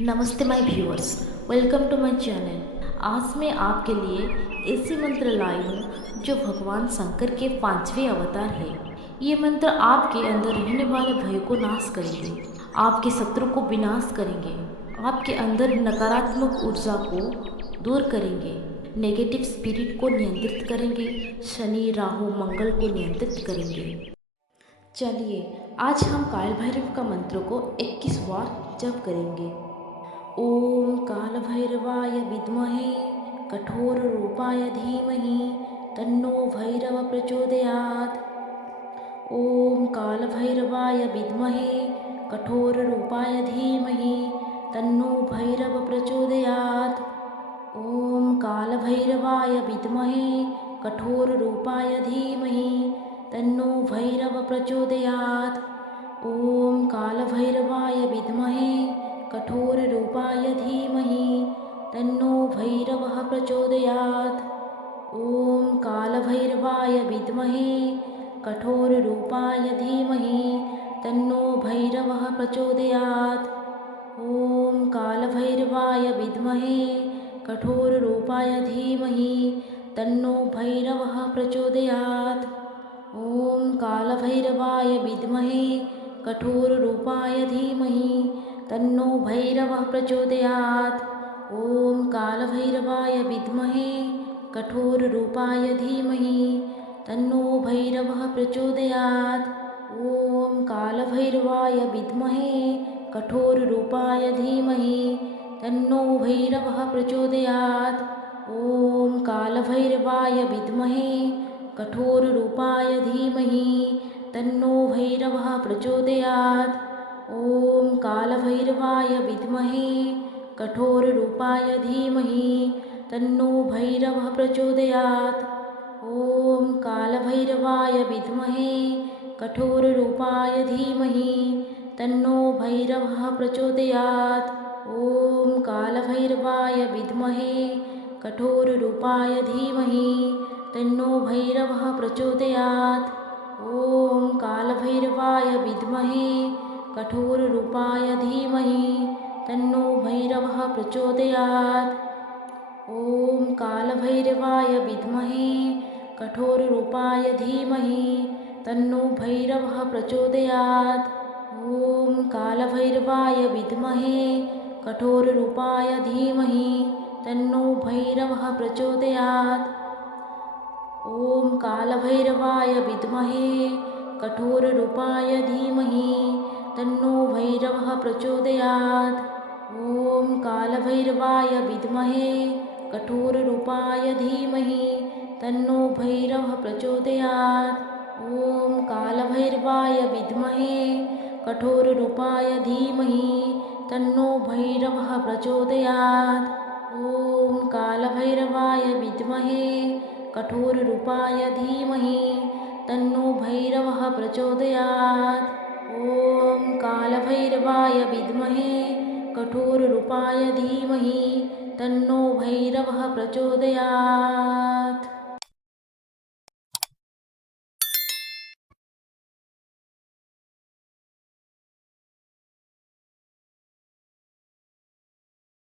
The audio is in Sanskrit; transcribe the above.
नमस्ते माय व्यूअर्स, वेलकम टू माय चैनल। आज मैं आपके लिए ऐसे मंत्र लाई हूँ जो भगवान शंकर के 5वें अवतार है। ये मंत्र आपके अंदर रहने वाले भय को नाश करेंगे, आपके शत्रु को विनाश करेंगे, आपके अंदर नकारात्मक ऊर्जा को दूर करेंगे, नेगेटिव स्पिरिट को नियंत्रित करेंगे, शनि राहु मंगल को नियंत्रित करेंगे। चलिए आज हम काल भैरव का मंत्र को 21 बार जप करेंगे। ओम काल भैरवाय विद्महे कठोर रूपाय धीमहि तन्नो भैरव प्रचोदयात्। ओम काल भैरवाय विद्महे कठोर रूपाय धीमहि तन्नो भैरव प्रचोदयात्। ओम काल भैरवाय विद्महे कठोर रूपाय धीमहि तन्नो भैरव प्रचोदयात्। ओम काल भैरवाय विद्महे कठोर रूपाय धीमहि तन्नो भैरवः प्रचोदयात्। ओम काल भैरवाय विद्महे कठोर रूपाय धीमहि तन्नो भैरवः प्रचोदयात्। ओम काल भैरवाय विद्महे कठोर रूपाय धीमहि तन्नो भैरवः प्रचोदयात्। ओम काल भैरवाय विद्महे कठोर रूपाय धीमहि तन्नो भैरवः प्रचोदयात्। ओम काल भैरवाय विद्महे कठोर रूपाय धीमहि तन्नो भैरवः प्रचोदयात्। ओम काल भैरवाय विद्महे कठोर रूपाय धीमहि तन्नो भैरवः प्रचोदयात्। ओम काल भैरवाय विद्महे कठोर रूपाय धीमहि तन्नो भैरवः प्रचोदयात्। ओम काल भैरवाय विद्महे कठोर रूपाय धीमहि तन्नो भैरवः प्रचोदयात्। ओम काल भैरवाय विद्महे कठोर रूपाय धीमहि तन्नो भैरवः प्रचोदयात्। ओम काल भैरवाय विद्महे कठोर रूपाय धीमहि तन्नो भैरवः प्रचोदयात्। ओम काल भैरवाय विद्महे कठोर रूपाय धीमहि तन्नो भैरवः प्रचोदयात्। ओम काल भैरवाय विद्महे कठोर रूपाय धीमहि तन्नो भैरवः प्रचोदयात्। ओम काल भैरवाय विद्महे कठोर रूपाय धीमहि तन्नो भैरवः प्रचोदयात्। ओम काल भैरवाय विद्महे कठोर रूपाय धीमहि तन्नो भैरवः प्रचोदयात्। ओम काल भैरवाय विद्महे कठोर रूपाय धीमहि तन्नो भैरवः प्रचोदयात्। ओम काल भैरवाय विद्महे कठोर रूपाय धीमहि तन्नो भैरवः प्रचोदयात्। ओम काल भैरवाय विद्महे कठोर रूपाय धीमहि तन्नो भैरवः प्रचोदयात्। ओम काल भैरवाय विद्महे कठोर रूपाय धीमहि तन्नो भैरवः प्रचोदयात्।